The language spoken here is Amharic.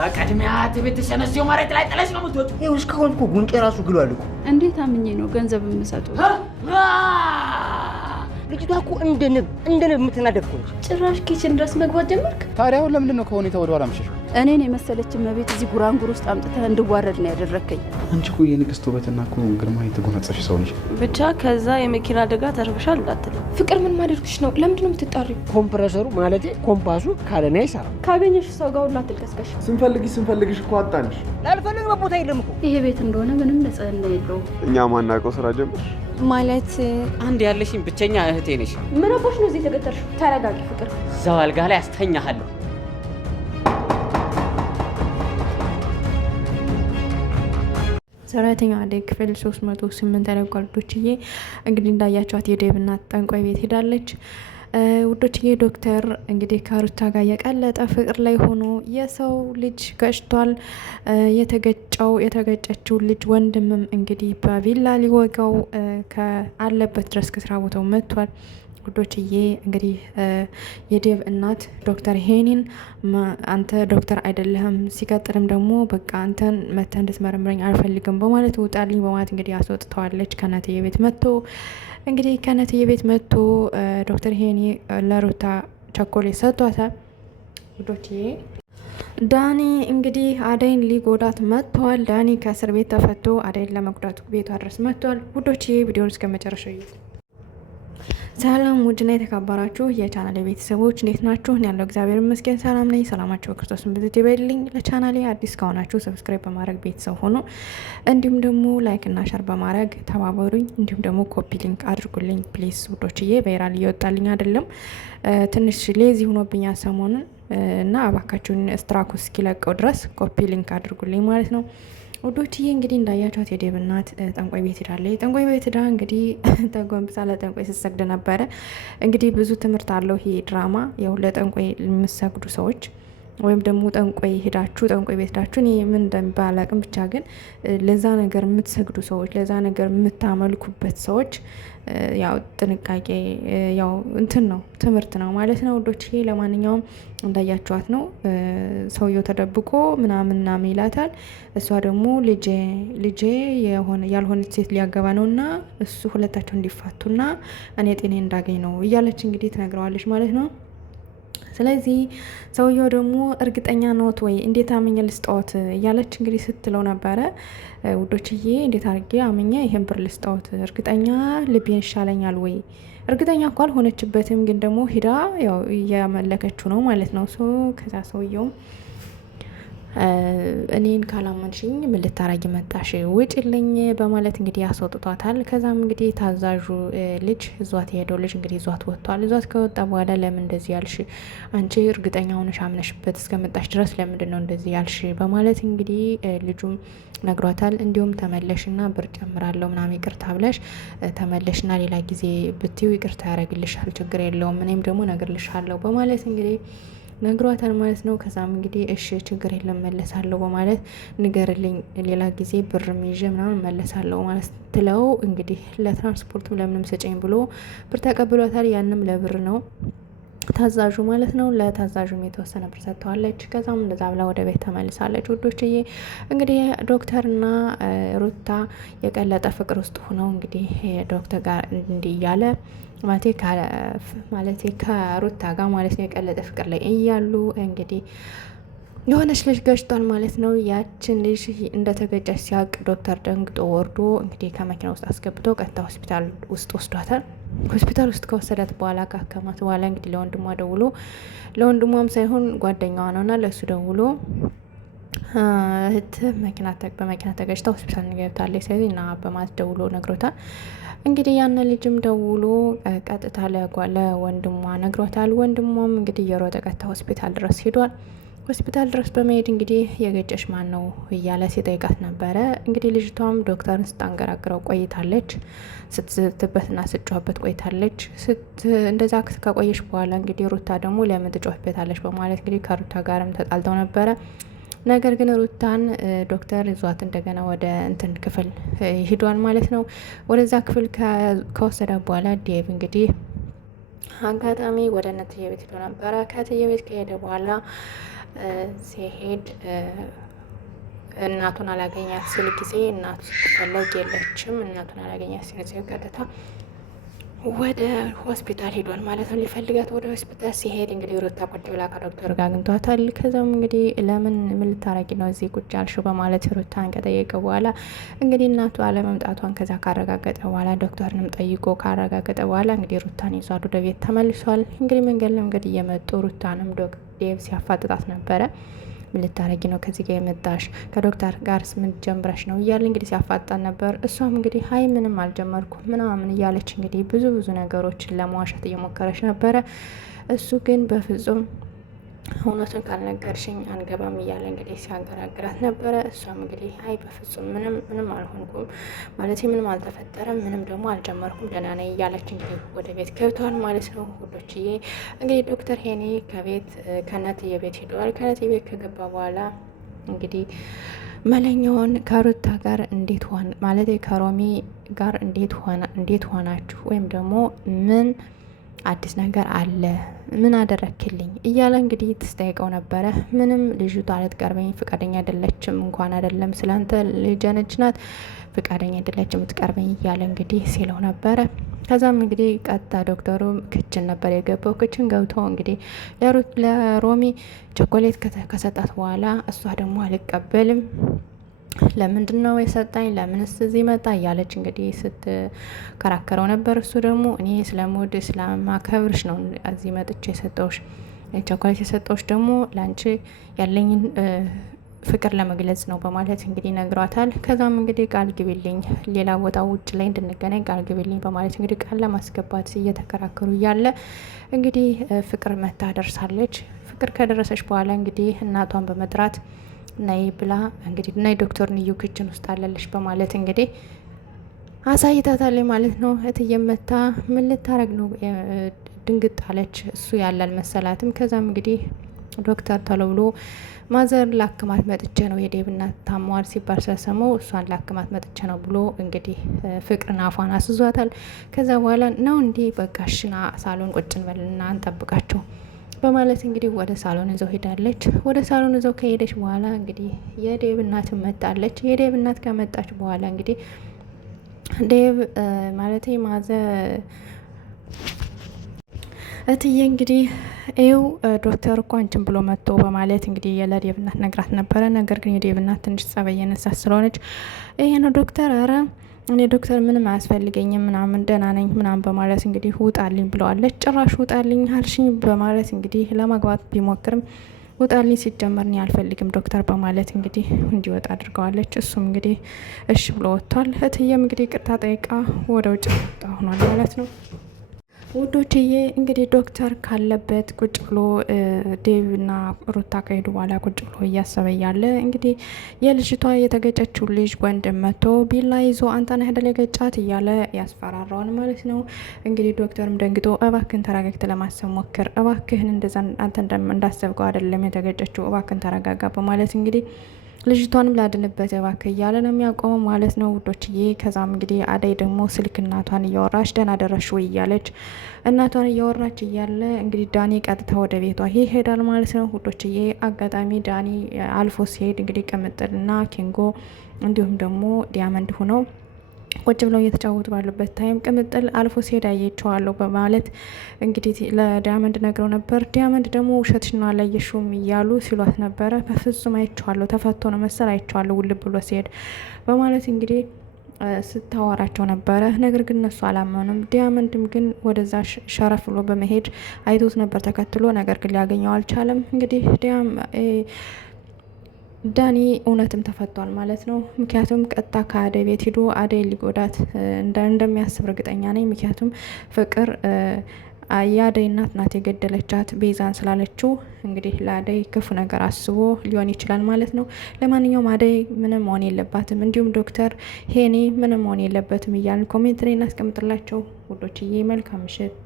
አካዳሚያት ቤተሰነሲው መሬት ላይ ጥለሽ ነው የምትወጪው። ይኸው እስካሁን እኮ ጉንጬ ራሱ ግሏል እኮ። እንዴት አምኜ ነው ገንዘብ የምሰጠው? ልጅቷ እኮ እንደ ንብ የምትናደድ እኮ ነች። ጭራሽ ኪችን ድረስ መግባት ጀመርክ? ታዲያ አሁን ለምንድን ነው ከሁኔታ ወደ ኋላ የምትሸሸው? እኔን የመሰለች እመቤት እዚህ ጉራንጉር ውስጥ አምጥተህ እንድዋረድ ነው ያደረከኝ። አንቺ እኮ የንግስት ውበትና እኮ ግርማ የተጎናጸፍሽ ሰው ነሽ። ብቻ ከዛ የመኪና አደጋ ተርፈሻል እንዳትለው። ፍቅር ምን ማድረግሽ ነው? ለምንድን ነው የምትጣሪው? ኮምፕረሰሩ ማለቴ ኮምፓሱ ካለኔ አይሰራም። ካገኘሽ ሰው ጋር ሁላ አትልከስከሽ። ስንፈልግሽ እኮ አጣንሽ። ላልፈልግ ቦታ የለም እኮ። ይሄ ቤት እንደሆነ ምንም ንጽህና የለውም። እኛ ማናውቀው ስራ ጀምር ማለት አንድ ያለሽኝ ብቸኛ እህቴ ነሽ። ምን አባሽ ነው እዚህ የተገተርሽው? ተረጋጊ ፍቅር። እዛው አልጋ ላይ አስተኛሃለሁ። ሰራተኛዋ አደይ ክፍል 308 ተለቋል። ውዶችዬ እንግዲህ እንዳያቸዋት የዴብ እናት ጠንቋይ ቤት ሄዳለች። ውዶችዬ ዶክተር እንግዲህ ከሩታ ጋር የቀለጠ ፍቅር ላይ ሆኖ የሰው ልጅ ገጭቷል። የተገጨችው ልጅ ወንድምም እንግዲህ በቪላ ሊወጋው አለበት ድረስ ከስራ ቦታው መጥቷል። ውዶችዬ እንግዲህ የዴብ እናት ዶክተር ሄኒን አንተ ዶክተር አይደለህም፣ ሲቀጥልም ደግሞ በቃ አንተን መተህ እንድትመረምረኝ አልፈልግም በማለት ውጣልኝ በማለት እንግዲህ አስወጥተዋለች። ከነትዬ ቤት መጥቶ ዶክተር ሄኒ ለሩታ ቸኮሌት ሰጥቷታል። ውዶችዬ ዳኒ እንግዲህ አደይን ሊጎዳት መጥተዋል። ዳኒ ከእስር ቤት ተፈቶ አደይን ለመጉዳቱ ቤቷ ድረስ መጥተዋል። ውዶችዬ ቪዲዮን እስከ መጨረሻው ይዩት። ሰላም ውድና የተከበራችሁ የቻናሌ ቤተሰቦች እንዴት ናችሁ? ያለው እግዚአብሔር ይመስገን ሰላም ነኝ። ሰላማችሁ ክርስቶስን ብዙ ይበልልኝ። ለቻናሌ አዲስ ከሆናችሁ ሰብስክራይብ በማድረግ ቤተሰብ ሆኖ እንዲሁም ደግሞ ላይክ እና ሸር በማድረግ ተባበሩኝ። እንዲሁም ደግሞ ኮፒ ሊንክ አድርጉልኝ ፕሊስ ውዶችዬ። ቫይራል እየወጣልኝ አይደለም፣ ትንሽ ሌዚ ሆኖብኛል ሰሞኑን እና አባካችሁን ስትራኩ እስኪለቀው ድረስ ኮፒ ሊንክ አድርጉልኝ ማለት ነው። ውዶችዬ እንግዲህ እንዳያቸዋት የዴብ እናት ጠንቋይ ቤት ሄዳለች። ጠንቋይ ቤት ሄዳ እንግዲህ ተጎንብሳ ለጠንቋይ ስትሰግድ ነበረ። እንግዲህ ብዙ ትምህርት አለው ይሄ ድራማ። ያው ለጠንቋይ የምትሰግዱ ሰዎች ወይም ደግሞ ጠንቋይ ቤት ሄዳችሁ እኔ ምን እንደሚባል አላውቅም፣ ብቻ ግን ለዛ ነገር የምትሰግዱ ሰዎች፣ ለዛ ነገር የምታመልኩበት ሰዎች ያው ጥንቃቄ ያው እንትን ነው ትምህርት ነው ማለት ነው ውዶች። ለማንኛውም እንዳያችኋት ነው ሰውየው ተደብቆ ምናምን ይላታል። እሷ ደግሞ ልጄ ያልሆነች ሴት ሊያገባ ነውና እሱ ሁለታቸው እንዲፋቱና እኔ ጤኔ እንዳገኝ ነው እያለች እንግዲህ ትነግረዋለች ማለት ነው። ስለዚህ ሰውየው ደግሞ እርግጠኛ ነዎት ወይ እንዴት አምኜ ልስጠዎት እያለች እንግዲህ ስትለው ነበረ። ውዶችዬ እንዴት አድርጌ አምኜ ይሄን ብር ልስጠዎት? እርግጠኛ ልቤን ይሻለኛል ወይ? እርግጠኛ እኮ አልሆነችበትም፣ ግን ደግሞ ሂዳ ያው እያመለከችው ነው ማለት ነው። ከዛ ሰውየውም እኔን ካላመንሽኝ ምን ልታረጊ መጣሽ? ውጭልኝ በማለት እንግዲህ ያስወጥቷታል። ከዛም እንግዲህ ታዛዡ ልጅ እዟት የሄደው ልጅ እንግዲህ እዟት ወጥቷል። እዟት ከወጣ በኋላ ለምን እንደዚህ ያልሽ? አንቺ እርግጠኛ ሆነሽ አምነሽበት እስከመጣሽ ድረስ ለምንድን ነው እንደዚህ ያልሽ? በማለት እንግዲህ ልጁም ነግሯታል። እንዲሁም ተመለሽና ብር ጨምራለሁ ምናምን ይቅርታ ብለሽ ተመለሽና ሌላ ጊዜ ብትይው ይቅርታ ያደርግልሻል፣ ችግር የለውም፣ እኔም ደግሞ ነግርልሻለሁ በማለት እንግዲህ ነግሯታል ማለት ነው። ከዛም እንግዲህ እሺ ችግር የለም መለሳለሁ በማለት ንገርልኝ፣ ሌላ ጊዜ ብር ይዤ ምናምን መለሳለሁ ማለት ትለው እንግዲህ ለትራንስፖርትም ለምንም ስጨኝ ብሎ ብር ተቀብሏታል። ያንም ለብር ነው ታዛዡ ማለት ነው። ለታዛዡም የተወሰነ ብር ሰጥተዋለች። ከዛም እንደዛ ብላ ወደ ቤት ተመልሳለች። ውዶችዬ እንግዲህ ዶክተርና ሩታ የቀለጠ ፍቅር ውስጥ ሆነው እንግዲህ ዶክተር ጋር እንዲህ እያለ ማለት ከሩታ ጋር ማለት ነው የቀለጠ ፍቅር ላይ እያሉ እንግዲህ የሆነች ልጅ ገጭቷል ማለት ነው። ያችን ልጅ እንደተገጨች ሲያውቅ ዶክተር ደንግጦ ወርዶ እንግዲህ ከመኪና ውስጥ አስገብቶ ቀጥታ ሆስፒታል ውስጥ ወስዷታል። ሆስፒታል ውስጥ ከወሰዳት በኋላ ካከማት በኋላ እንግዲህ ለወንድሟ ደውሎ ለወንድሟም ሳይሆን ጓደኛዋ ነውና ለእሱ ደውሎ እህት በመኪና ተገጭታ ሆስፒታል ገብታለች ስለዚህ እና በማለት ደውሎ ነግሮታል። እንግዲህ ያን ልጅም ደውሎ ቀጥታ ለወንድሟ ነግሮታል። ወንድሟም እንግዲህ የሮጠ ቀጥታ ሆስፒታል ድረስ ሄዷል። ሆስፒታል ድረስ በመሄድ እንግዲህ የገጨሽ ማን ነው እያለ ሲጠይቃት ነበረ። እንግዲህ ልጅቷም ዶክተርን ስታንገራግረው ቆይታለች፣ ስትዝትበትና ስትጮህበት ቆይታለች። እንደዛ ከቆየች በኋላ እንግዲህ ሩታ ደግሞ ለምን ትጮህበታለች በማለት እንግዲህ ከሩታ ጋርም ተጣልተው ነበረ። ነገር ግን ሩታን ዶክተር ይዟት እንደገና ወደ እንትን ክፍል ሂዷል ማለት ነው። ወደዛ ክፍል ከወሰደ በኋላ ዴቭ እንግዲህ አጋጣሚ ወደ እነትዬ ቤት ሄዶ ነበረ። ከእትዬ ቤት ከሄደ በኋላ ሲሄድ እናቱን አላገኛት ሲል ጊዜ እናቱ ስትፈለግ የለችም። እናቱን አላገኛት ሲል ጊዜ ቀጥታ ወደ ሆስፒታል ሄዷል ማለት ነው። ሊፈልጋት ወደ ሆስፒታል ሲሄድ እንግዲህ ሩታ ቁጭ ብላ ከዶክተር ጋር አግኝቷታል። ከዛም እንግዲህ ምን ልታረጊ ነው እዚህ ቁጭ ያልሽው በማለት ሩታን ከጠየቀ በኋላ እንግዲህ እናቱ አለመምጣቷን ከዛ ካረጋገጠ በኋላ ዶክተርንም ጠይቆ ካረጋገጠ በኋላ እንግዲህ ሩታን ይዟት ወደ ቤት ተመልሷል። እንግዲህ መንገድ ለመንገድ እየመጡ ሩታንም ዴቭ ሲያፋጥጣት ነበረ። ምን ልታረጊ ነው ከዚህ ጋር የመጣሽ? ከዶክተር ጋር ምን ጀምረሽ ነው እያለ እንግዲህ ሲያፋጣን ነበር። እሷም እንግዲህ ሀይ ምንም አልጀመርኩም ምናምን እያለች እንግዲህ ብዙ ነገሮችን ለመዋሸት እየሞከረች ነበረ። እሱ ግን በፍጹም እውነቱን ካልነገርሽኝ አንገባም እያለ እንግዲህ ሲያንገራግራት ነበረ። እሷም እንግዲህ አይ በፍጹም ምንም አልሆንኩም ማለት ምንም አልተፈጠረም፣ ምንም ደግሞ አልጀመርኩም ደህና ነኝ እያለች እንግዲህ ወደ ቤት ገብተዋል ማለት ነው ውዶችዬ። እንግዲህ ዶክተር ሄኒ ከእናትዬ ቤት ሄደዋል። ከእናትዬ ቤት ከገባ በኋላ እንግዲህ መለኛውን ከሩታ ጋር እንዴት ሆን ማለት ከሮሚ ጋር እንዴት ሆናችሁ ወይም ደግሞ ምን አዲስ ነገር አለ ምን አደረክልኝ እያለ እንግዲህ ትስጠይቀው ነበረ። ምንም ልጅቷ ልትቀርበኝ ፍቃደኛ አይደለችም፣ እንኳን አይደለም ስላንተ ልጅ ናት ፍቃደኛ አይደለችም የምትቀርበኝ እያለ እንግዲህ ሲለው ነበረ። ከዛም እንግዲህ ቀጥታ ዶክተሩ ክችን ነበር የገባው። ክችን ገብቶ እንግዲህ ለሮሚ ቾኮሌት ከሰጣት በኋላ እሷ ደግሞ አልቀበልም ለምንድን ነው የሰጣኝ ለምንስ እዚህ መጣ እያለች እንግዲህ ስትከራከረው ነበር። እሱ ደግሞ እኔ ስለምወድ ስለማከብርሽ ነው እዚህ መጥቼ የሰጠውሽ ቾኮሌት የሰጠውሽ ደግሞ ለአንቺ ያለኝን ፍቅር ለመግለጽ ነው በማለት እንግዲህ ነግሯታል። ከዛም እንግዲህ ቃል ግቢልኝ ሌላ ቦታ ውጭ ላይ እንድንገናኝ ቃል ግቢልኝ በማለት እንግዲህ ቃል ለማስገባት እየተከራከሩ እያለ እንግዲህ ፍቅር መታ ደርሳለች። ፍቅር ከደረሰች በኋላ እንግዲህ እናቷን በመጥራት ናይ ብላ እንግዲህ ናይ ዶክተር ንዩ ክችን ውስጥ አለልሽ በማለት እንግዲህ አሳይታታለች ማለት ነው። እትዬም መታ ምን ልታረግ ነው ድንግጥ አለች። እሱ ያላል መሰላትም። ከዛም እንግዲህ ዶክተር ተለብሎ ማዘር ላክማት መጥቼ ነው የዴብ እናት ታሟል ሲባል ስለሰማው እሷን ላክማት መጥቼ ነው ብሎ እንግዲህ ፍቅርን አፏን አስዟታል። ከዛ በኋላ ነው እንዲህ በቃ ሽና ሳሎን ቁጭ እንበልና እንጠብቃቸው በማለት እንግዲህ ወደ ሳሎን ይዘው ሄዳለች። ወደ ሳሎን ይዘው ከሄደች በኋላ እንግዲህ የዴብ እናት መጣለች። የዴብ እናት ከመጣች በኋላ እንግዲህ ዴብ ማለት እትዬ እንግዲህ ይኸው ዶክተር እኮ አንቺን ብሎ መጥቶ በማለት እንግዲህ ለዴብ እናት ነግራት ነበረ። ነገር ግን የዴብ እናት ትንሽ ጸባይ የነሳት ስለሆነች ይሄ ነው ዶክተር ኧረ እኔ ዶክተር ምንም አያስፈልገኝም ምናምን ደህና ነኝ ምናምን በማለት እንግዲህ ውጣልኝ ብለዋለች። ጭራሽ ውጣልኝ አልሽኝ በማለት እንግዲህ ለማግባት ቢሞክርም ውጣልኝ ሲጀመር እኔ አልፈልግም ዶክተር በማለት እንግዲህ እንዲወጣ አድርገዋለች። እሱም እንግዲህ እሺ ብሎ ወጥቷል። እትዬም እንግዲህ ቅርታ ጠይቃ ወደ ውጭ ወጣ ሆኗል ማለት ነው። ውዶችዬ እንግዲህ ዶክተር ካለበት ቁጭ ብሎ ዴቭና ሩታ ከሄዱ በኋላ ቁጭ ብሎ እያሰበ ያለ እንግዲህ የልጅቷ የተገጨችው ልጅ ወንድም መጥቶ ቢላ ይዞ አንተን አይደል የገጫት እያለ ያስፈራራዋል ማለት ነው። እንግዲህ ዶክተርም ደንግጦ እባክህን ተረጋግተ ለማሰብ ሞክር፣ እባክህን እንደዛ አንተ እንዳሰብከው አይደለም የተገጨችው፣ እባክህን ተረጋጋ በማለት እንግዲህ ልጅቷንም ላድንበት እባክህ እያለ ነው የሚያቆመው ማለት ነው ውዶችዬ። ከዛም እንግዲህ አደይ ደግሞ ስልክ እናቷን እያወራች ደህና ደረሽ ወይ እያለች እናቷን እያወራች እያለ እንግዲህ ዳኒ ቀጥታ ወደ ቤቷ ይሄዳል ማለት ነው ውዶችዬ። አጋጣሚ ዳኒ አልፎ ሲሄድ እንግዲህ ቅምጥልና ኪንጎ እንዲሁም ደግሞ ዲያመንድ ሆነው ቁጭ ብለው እየተጫወቱ ባሉበት ታይም ቅምጥል አልፎ ሲሄድ አየችዋለሁ በማለት እንግዲህ ለዲያመንድ ነግረው ነበር። ዲያመንድ ደግሞ ውሸትሽ ነው አላየሽውም እያሉ ሲሏት ነበረ። በፍጹም አይቼዋለሁ ተፈቶ ነው መሰል አይቼዋለሁ ውልብ ብሎ ሲሄድ በማለት እንግዲህ ስታወራቸው ነበረ። ነገር ግን እነሱ አላመኑም። ዲያመንድም ግን ወደዛ ሸረፍ ብሎ በመሄድ አይቶት ነበር ተከትሎ፣ ነገር ግን ሊያገኘው አልቻለም። እንግዲህ ዳኒ እውነትም ተፈቷል ማለት ነው። ምክንያቱም ቀጥታ ከአደይ ቤት ሂዶ አደይ ሊጎዳት እንደሚያስብ እርግጠኛ ነኝ። ምክንያቱም ፍቅር የአደይ እናት ናት የገደለቻት ቤዛን ስላለችው እንግዲህ ለአደይ ክፉ ነገር አስቦ ሊሆን ይችላል ማለት ነው። ለማንኛውም አደይ ምንም መሆን የለባትም፣ እንዲሁም ዶክተር ሄኒ ምንም መሆን የለበትም እያልን ኮሜንት ላይ እናስቀምጥላቸው ውዶችዬ። መልካም ምሽት።